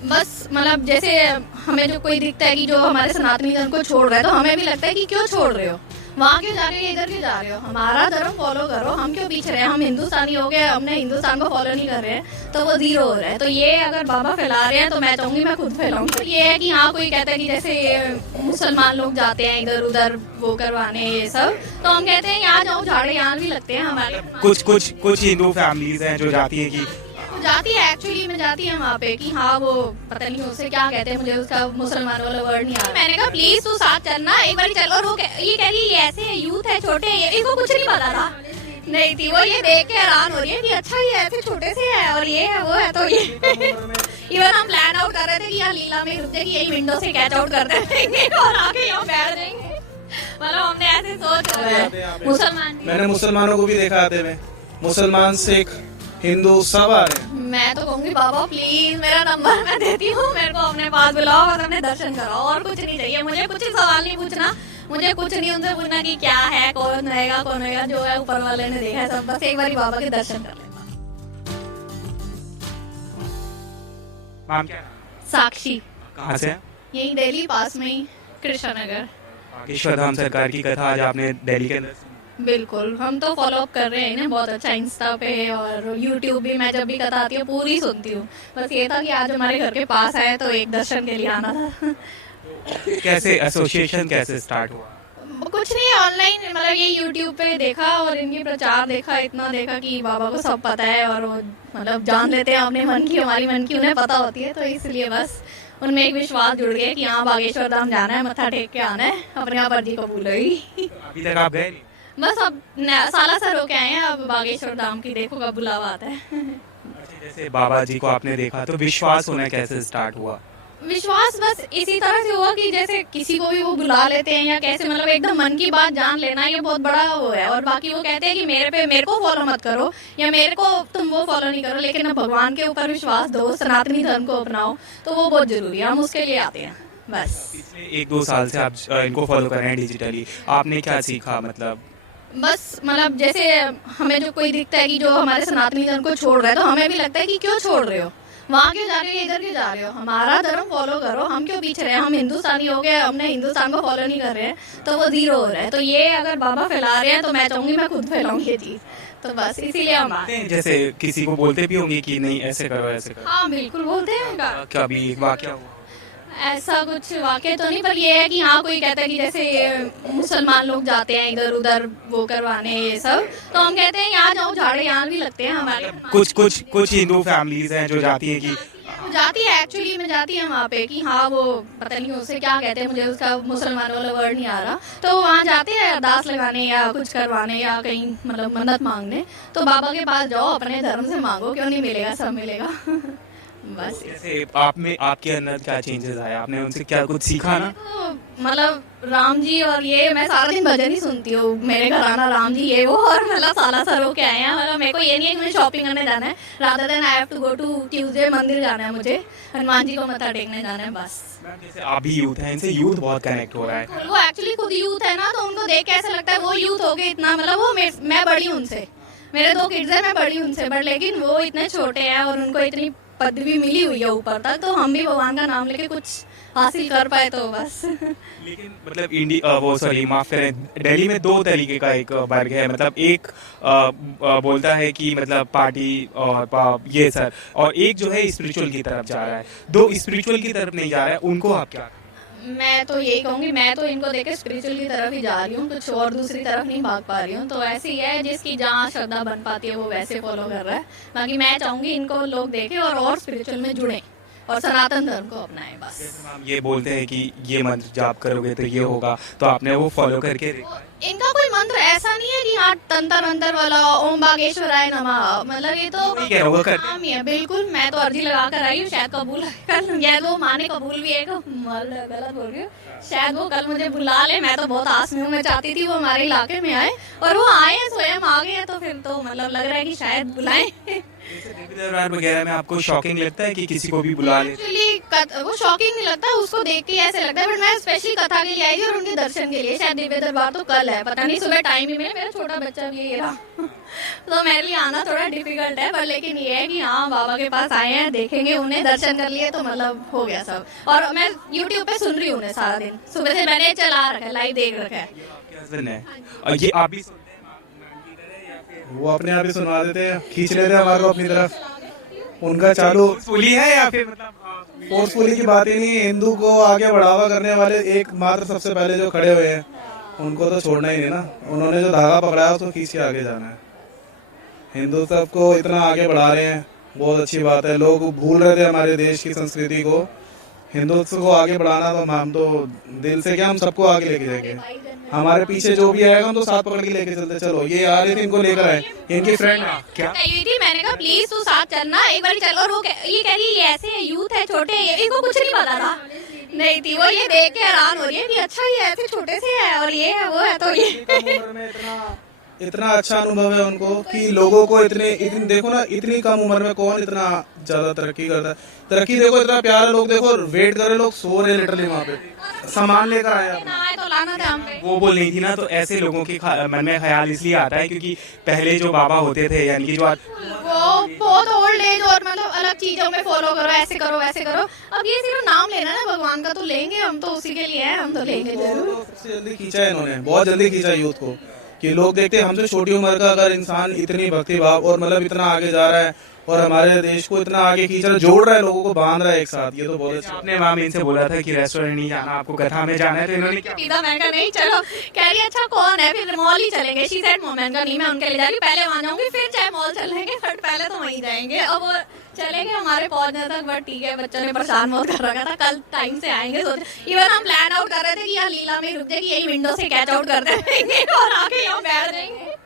बस मतलब जैसे हमें जो कोई दिखता है कि जो हमारे सनातनी धर्म को छोड़ रहा है, तो हमें भी लगता है कि क्यों छोड़ रहे हो, वहाँ क्यों जा रहे हो, इधर क्यों जा रहे हो, हमारा धर्म फॉलो करो, हम क्यों पीछे रहे हैं, हम हिंदुस्तानी हो गए, हमने हिंदुस्तान को फॉलो नहीं कर रहे हैं तो वो जीरो हो रहा है। तो ये अगर बाबा फैला रहे हैं तो मैं चाहूंगी मैं खुद फैलाऊंगी। तो ये है कि हाँ, कोई कहता है कि जैसे मुसलमान लोग जाते हैं इधर उधर वो करवाने ये सब, तो हम कहते हैं यहाँ जाओ, झाड़े यहाँ भी लगते हैं हमारे। कुछ हिंदू फैमिलीज हैं जो जाती है कि जाती है, एक्चुअली में जाती है वहाँ पे कि हाँ वो पता नहीं उसे क्या कहते हैं, मुझे उसका मुसलमान वाला वर्ड नहीं आ रहा। मैंने कहा प्लीज तू साथ चलना एक बार चल। और वो ये कह रही है ऐसे है, यूथ है, छोटे हैं, इनको कुछ नहीं पता था, नहीं थी वो, ये देख के हैरान हो रही है कि अच्छा ये ऐसे छोटे से है और ये है वो है। तो ये इवन हम प्लान आउट कर रहे थे कि यहाँ लीला में रुक जाएगी, यही विंडो से कैच आउट कर देंगे और आके यहाँ बैठ जाएंगे। मतलब हमने ऐसे सोच रहे हैं। मुसलमान, मैंने मुसलमानों को भी देखा आते में, मुसलमान सिख हिंदू सब आ रहे हैं। मैं तो कहूँगी बाबा प्लीज मेरा नंबर मैं देती हूँ, मेरे को अपने पास बुलाओ और अपने दर्शन कराओ, और कुछ नहीं चाहिए मुझे, कुछ सवाल नहीं पूछना, मुझे कुछ नहीं उनसे पूछना कि क्या है, कौन रहेगा, जो है ऊपर वाले ने देखा है सब, बस एक बार बाबा के दर्शन कर लेना। नाम क्या है? साक्षी, कहाँ से हैं? यही दिल्ली पास में ही, कृष्णा नगर। बागेश्वर धाम सरकार की कथा आज आपने दिल्ली के अंदर सुनी। बिल्कुल, हम तो फॉलो अप कर रहे हैं इन्हें बहुत अच्छा, इंस्टा पे और यूट्यूब भी मैं जब भी कथा आती है पूरी सुनती हूँ। बस ये था कि आज हमारे घर के पास आए तो एक दर्शन के लिए आना था। कैसे एसोसिएशन कैसे स्टार्ट हुआ? कुछ नहीं, ऑनलाइन मतलब ये यूट्यूब पे देखा और इनकी प्रचार देखा, इतना देखा कि बाबा को सब पता है और वो मतलब जान लेते हैं अपने मन की, हमारी मन की उन्हें पता होती है, तो इसलिए बस उनमें एक विश्वास जुड़ गया कि हाँ बागेश्वर धाम जाना है, मत्था टेक के आना है, अपने यहाँ अर्जी कबूल होगी। अभी तक आप गए नहीं? बस अब सालासर होके आए हैं, अब बागेश्वर धाम की देखो कब बुलावा आता है। अच्छा, जैसे बाबा जी को आपने देखा तो विश्वास होना कैसे स्टार्ट हुआ? विश्वास बस इसी तरह से हुआ कि जैसे किसी को भी वो बुला लेते हैं या कैसे, मतलब एकदम मन की बात जान लेना, ये बहुत बड़ा वो है। और बाकी वो कहते हैं कि मेरे को फॉलो मत करो या मेरे को तुम वो फॉलो नहीं करो, लेकिन भगवान के ऊपर विश्वास दो, सनातनी धर्म को अपनाओ, तो वो बहुत जरूरी है, हम उसके लिए आते हैं बस। पिछले 1-2 साल से आप इनको फॉलो कर रहे हैं डिजिटली, आपने क्या सीखा? मतलब बस मतलब जैसे हमें जो कोई दिखता है कि जो हमारे सनातनी धर्म को छोड़ रहा है, तो हमें भी लगता है कि क्यों छोड़ रहे हो, वहाँ क्यों जा रहे हो, इधर क्यों जा रहे हो, हमारा धर्म फॉलो करो, हम क्यों पीछे रहे हैं, हम हिंदुस्तानी हो गए, हमने हिंदुस्तान को फॉलो नहीं कर रहे हैं तो वो जीरो हो रहा है। तो ये अगर बाबा फैला रहे हैं तो मैं चाहूंगी मैं खुद फैलाऊंगी ये चीज, तो बस इसीलिए हम आते हैं। जैसे किसी को बोलते भी होंगे कि नहीं ऐसे करो ऐसे करो, हाँ बिल्कुल बोलते हैं। कभी एक वाकया हुआ? ऐसा कुछ वाकई तो नहीं, पर ये है कि हाँ कोई कहता है कि जैसे मुसलमान लोग जाते हैं इधर उधर वो करवाने ये सब, तो हम कहते हैं यहाँ जाओ, झाड़े यहाँ भी लगते हैं हमारे। कुछ हिंदू फैमिलीज हैं जो जाती है कि जाती है, एक्चुअली में जाती है वहाँ पे कि हाँ वो पता नहीं उसे क्या कहते हैं, मुझे उसका मुसलमान वाला वर्ड नहीं आ रहा, तो वहाँ जाते हैं अरदास लगाने या कुछ करवाने या कहीं मतलब मन्नत मांगने, तो बाबा के पास जाओ, अपने धर्म से मांगो, क्यों नहीं मिलेगा, सब मिलेगा। बस जैसे आप में आपके अंदर क्या चेंजेस आया, आपने उनसे क्या कुछ सीखा ना? तो मतलब राम जी और ये मैं सारा दिन भजन ही सुनती हूँ, मेरे घर आना राम जी ये वो, और मतलब सालासर होके आए हैं। मतलब मेरे को ये नहीं है कि मुझे शॉपिंग करने जाना है, rather than I have to go to Tuesday मंदिर जाना है, मुझे हनुमान जी को मत्था टेकने जाना है बस। जैसे आप भी यूथ हैं, इनसे यूथ बहुत कनेक्ट हो रहा है। वो एक्चुअली खुद यूथ है ना, तो उनको देख के ऐसा लगता है वो यूथ हो गए इतना, मतलब वो मैं बड़ी हूँ उनसे, मेरे 2 किड्स हैं, मैं बड़ी उनसे, बट लेकिन वो इतने छोटे हैं और उनको इतनी पदवी मिली हुई है ऊपर तक, तो हम भी भगवान का नाम लेके कुछ हासिल कर पाए तो बस। लेकिन मतलब माफ करें, दिल्ली में 2 तरीके का एक वर्ग है, मतलब एक बोलता है कि मतलब पार्टी और ये सर, और एक जो है स्पिरिचुअल की तरफ जा रहा है। 2 स्पिरिचुअल की तरफ नहीं जा रहा है, उनको आप क्या? मैं तो यही कहूंगी, मैं तो इनको देख के स्पिरिचुअल की तरफ ही जा रही हूँ, कुछ और दूसरी तरफ नहीं भाग पा रही हूँ, तो ऐसे ही है, जिसकी जहाँ श्रद्धा बन पाती है वो वैसे फॉलो कर रहा है। बाकी मैं चाहूंगी इनको लोग देखें और स्पिरिचुअल में जुड़े और सनातन धर्म को अपनाएं बस। ये बोलते हैं कि ये मंत्र जाप करोगे तो ये होगा, तो आपने वो फॉलो करके इनका कोई मंत्र ऐसा नहीं है कि हाँ तंत्र मंत्र वाला ओम बागेश्वराय नमः, मतलब ये तो काम ही है। बिल्कुल, मैं तो अर्जी लगा कर आई हूँ, शायद कबूल कर, या वो माने कबूल भी है, गलत बोल रही हूँ, शायद वो कल मुझे बुला ले, मैं तो बहुत आस में हूँ, मैं चाहती थी वो हमारे इलाके में आए और वो आए स्वयं आ गए, तो फिर तो मतलब लग रहा है कि शायद बुलाएं। देवी दरबार वगैरह में आपको शॉकिंग लगता है कि किसी को भी बुला ले? एक्चुअली वो शॉकिंग नहीं लगता, उसको देख के ऐसे लगता है, बट मैं स्पेशली कथा के लिए आई थी और उनके दर्शन के लिए। शायद दिव्य दरबार तो कल है, पता नहीं, सुबह टाइम ही मिला, मेरा छोटा बच्चा भी है तो मेरे लिए आना थोड़ा डिफिकल्ट है, पर लेकिन ये है कि हाँ बाबा के पास आए हैं, देखेंगे उन्हें, दर्शन कर लिए तो मतलब हो गया सब। और मैं यूट्यूब पे सुन रही हूँ उन्हें सारा दिन, सुबह से मैंने चला रखा है, लाइव देख रखा है। आपके हस्बैंड है और ये आप भी सुनते हैं मैम की तरह या फिर वो अपने आप ही सुनवा देते हैं, खींच लेते हैं हमारे को अपनी तरफ। उनका चालू फुली है या फिर मतलब फोर्सफुली की बात ही नहीं है। हिंदू को आगे बढ़ावा करने वाले एकमात्र सबसे पहले जो खड़े हुए हैं उनको तो छोड़ना ही नहीं ना। उन्होंने जो धागा पकड़ा है उसको खींच के आगे जाना है। हिंदुत्व को इतना आगे बढ़ा रहे हैं, बहुत अच्छी बात है। लोग भूल रहे थे हमारे देश की संस्कृति को, हिंदुत्व को आगे बढ़ाना। तो हम तो दिल से क्या, हम सबको आगे लेके जाएंगे। हमारे पीछे जो भी आएगा हम तो साथ पकड़ के लेके चलते। चलो ये आ रहे थे, इनको लेकर आए, इनकी फ्रेंड क्या कही हुई थी, मैंने कहा प्लीज तू साथ चलना एक बार चलो। और वो ये कह रही है ऐसे है, यूथ है, छोटे है, इनको कुछ नहीं पता था, नहीं थी वो, ये देख के हैरान हो रही है कि अच्छा ये ऐसे छोटे से है और ये है वो है। तो ये इतना अच्छा अनुभव है उनको कि लोगों को इतनी देखो ना, इतनी कम उम्र में कौन इतना ज्यादा तरक्की करता है। तरक्की देखो, इतना प्यार है, लोग देखो वेट कर रहे, लोग सो रहे लिटरली वहाँ पे, सामान लेकर आए अपना। ना आए तो लाना था हम पे। वो बोल रही थी ना, तो ऐसे लोगों के मन में ख्याल इसलिए आता है क्योंकि पहले जो बाबा होते थे, यानी कि जो वो बहुत ओल्ड एज और मतलब अलग चीजों में फॉलो करो, ऐसे करो वैसे करो। अब ये सिर्फ नाम लेना है भगवान का, तो लेंगे हम, तो उसी के लिए है, हम तो लेंगे जरूर। सबसे जल्दी खींचा है इन्होंने, बहुत जल्दी खींचा है यूथ को कि लोग देखते हैं हमसे छोटी उम्र का अगर इंसान इतनी भक्ति भाव और मतलब इतना आगे जा रहा है और हमारे देश को इतना आगे खींच रहा है, जोड़ रहा है, लोगों को बांध रहा है एक साथ। ये तो बहुत अच्छा। आपने मैम इनसे बोला था कि रेस्टोरेंट नहीं जाना, आपको कथा में जाना है, तो इन्होंने क्या सीधा मैं कहा नहीं चलो, कह रही अच्छा कौन है, फिर मॉल ही चलेंगे। शी सेड मोमेंट का नहीं, मैं उनके ले जा रही, पहले वहां जाऊंगी फिर चाहे मॉल चलेंगे, बट पहले तो वहीं जाएंगे। अब वो चलेंगे हमारे पहुंचने तक, बट ठीक है, बच्चों ने परेशान बहुत कर रखा था, कल टाइम से आएंगे। सोच इवन हम प्लान आउट कर रहे थे कि यहाँ लीला में रुक जाएगी, यही विंडो से कैच आउट करते रहेंगे और आके यहाँ बैठ जाएंगे।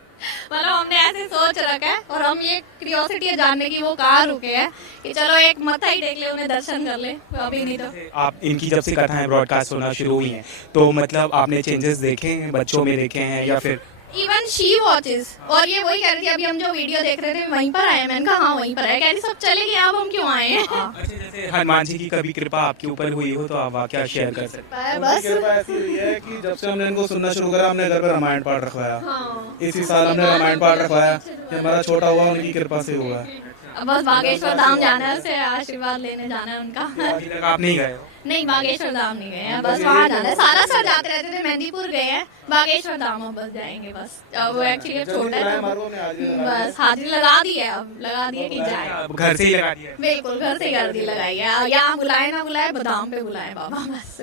मतलब हमने ऐसे सोच रखा है, और हम ये क्यूरियोसिटी है जानने की वो कहाँ रुके हैं कि चलो एक मथा ही टेक ले, उन्हें दर्शन कर ले, अभी नहीं तो। आप इनकी जब से कथाएं ब्रॉडकास्ट होना शुरू हुई हैं, तो मतलब आपने चेंजेस देखे हैं, बच्चों में देखे हैं या फिर इवन शी वॉचेस, और ये वही कह रही थी अभी हम जो वीडियो देख रहे थे वहीं पर आए, मैंने कहा हाँ वहीं पर है, कह रही सब चले गए, अब हम क्यों आए हैं। अच्छा, जैसे हनुमान जी की कभी कृपा आपके ऊपर हुई हो तो आप वाकया शेयर कर सकते हैं। बस कृपा ऐसी हुई है कि जब से हमने इनको सुनना शुरू करा, हमने घर पे रामायण पाठ रखवाया। हाँ। इसी साल हमने रामायण पाठ रखवाया, ये हमारा छोटा हुआ उनकी कृपा से हुआ है। अब बस बागेश्वर धाम जाना है, उससे आशीर्वाद लेने जाना है उनका। अभी तक आप नहीं गए हो? नहीं बागेश्वर धाम नहीं गए हैं, बस वहाँ जाना है। सारा साल जाते रहते थे, मेहंदीपुर गए हैं, बागेश्वर धाम अब बस जाएंगे बस। अब वो एक्चुअली छोटा है तो बस हाजिरी लगा दी है, अब लगा दी है कि जाए। अब घर से ही लगा दिया है? बिल्कुल घर से गर्दी लगाई है, यहाँ बुलाए ना बुलाए, बादाम पे बुलाए बाबा बस।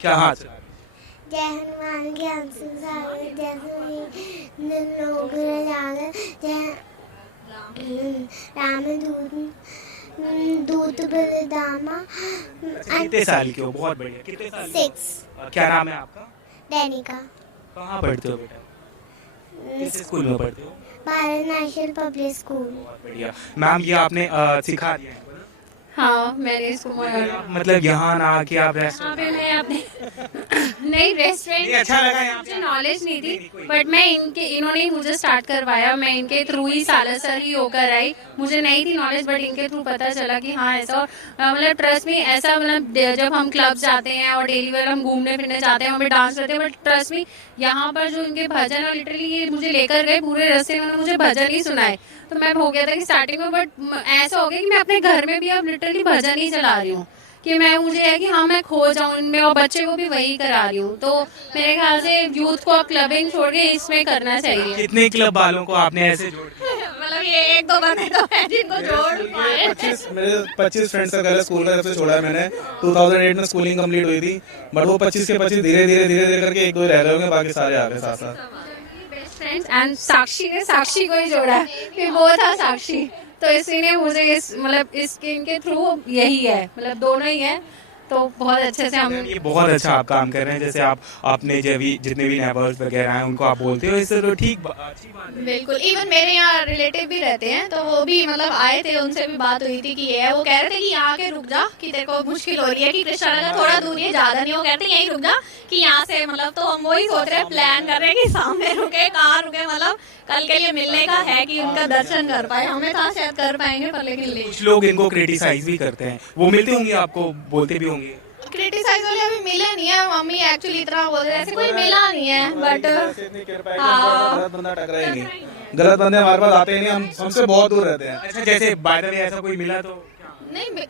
क्या हाँ जय हनुमान ज्ञान संसार जय लोग जय राम दूत बलदामा। कितने साल के हो? बहुत बढ़िया। कितने साल के हो? 6 क्या नाम है आपका? दैनिका कहाँ पढ़ते हो बेटा? किस स्कूल में पढ़ते हो? Bharat national public school. बहुत बढ़िया। मैम ये आपने सिखा दिया है? हाँ मैंने इसको मतलब यहाँ ना आके आप रेस्टोरेंट मैं अपने नहीं रेस्टोरेंट अच्छा लगा यहाँ मुझे नॉलेज नहीं थी, बट मैं इन्होंने ही मुझे स्टार्ट करवाया। मैं इनके थ्रू ही सालासर ही होकर आई, मुझे नहीं थी नॉलेज, बट इनके थ्रू पता चला कि हाँ ऐसा। मतलब ट्रस्ट में ऐसा, मतलब जब हम क्लब जाते हैं और डेली वेयर हम घूमने फिरने जाते हैं, वहाँ पे डांस करते हैं, बट ट्रस्ट में यहाँ पर जो इनके भजन और लिटरली ये मुझे लेकर गए पूरे रास्ते में, मुझे भजन ही सुनाए। तो मैं हो गया था कि स्टार्टिंग में, बट ऐसा हो गया कि मैं अपने घर में भी अब लिटरली भजन ही चला रही हूँ कि मैं मुझे है कि हाँ मैं खो जाऊँ इनमें, और बच्चे को भी वही करा रही हूँ। तो मेरे ख्याल से यूथ को क्लबिंग छोड़ के इसमें करना चाहिए। कितने क्लब वालों को आपने ऐसे जोड़ दिया? मतलब ये एक दो बंदे तो है जिनको जोड़ पाए। 25 फ्रेंड्स का पहले स्कूल का जब से छोड़ा है मैंने, 2008 में स्कूलिंग कंप्लीट हुई थी, बट वो 25 के 25 धीरे धीरे करके एक दो रह गए होंगे, बाकी सारे आ गए साथ साथ। फ्रेंड्स एंड साक्षी ने साक्षी को ही जोड़ा है, फिर वो था साक्षी, तो इसी ने मुझे इस मतलब इसके इनके थ्रू यही है, मतलब दोनों ही है। तो बहुत अच्छे से हम ये बहुत अच्छा आप काम कर रहे हैं, जैसे आप अपने जितने भी नेबर्स वगैरह हैं उनको आप बोलते हो, इससे तो ठीक अच्छी बात है। बिल्कुल। इवन मेरे यहाँ रिलेटिव भी रहते हैं, तो वो भी मतलब आए थे, उनसे भी बात हुई थी कि ये है, वो कह रहे थे कि यहाँ के रुक जा, कि तेरे को मुश्किल हो रही है, कि कृष्णा नगर थोड़ा दूर है, ज्यादा नहीं, वो कहते हैं यहीं रुक जा, कि यहाँ से मतलब, तो हम वही सोच रहे हैं, प्लान कर रहे हैं कि सामने रुके, कहाँ रुके, मतलब कल के लिए मिलने का है कि उनका दर्शन कर पाए। हमें कहाँ शायद कर पाएंगे, पर लेकिन ले कुछ लोग इनको क्रिटिसाइज भी करते हैं, वो मिलते होंगे आपको, बोलते भी होंगे। क्रिटिसाइज वाले अभी मिले नहीं है, मम्मी एक्चुअली इतना बोल रहे, ऐसे कोई मिला नहीं है, बट गलत बंदा टकरा ही नहीं, गलत बंदे हमारे पास आते ही नहीं, हम हमसे बहुत दूर रहते हैं। अच्छा, जैसे बाय द वे ऐसा कोई मिला तो नहीं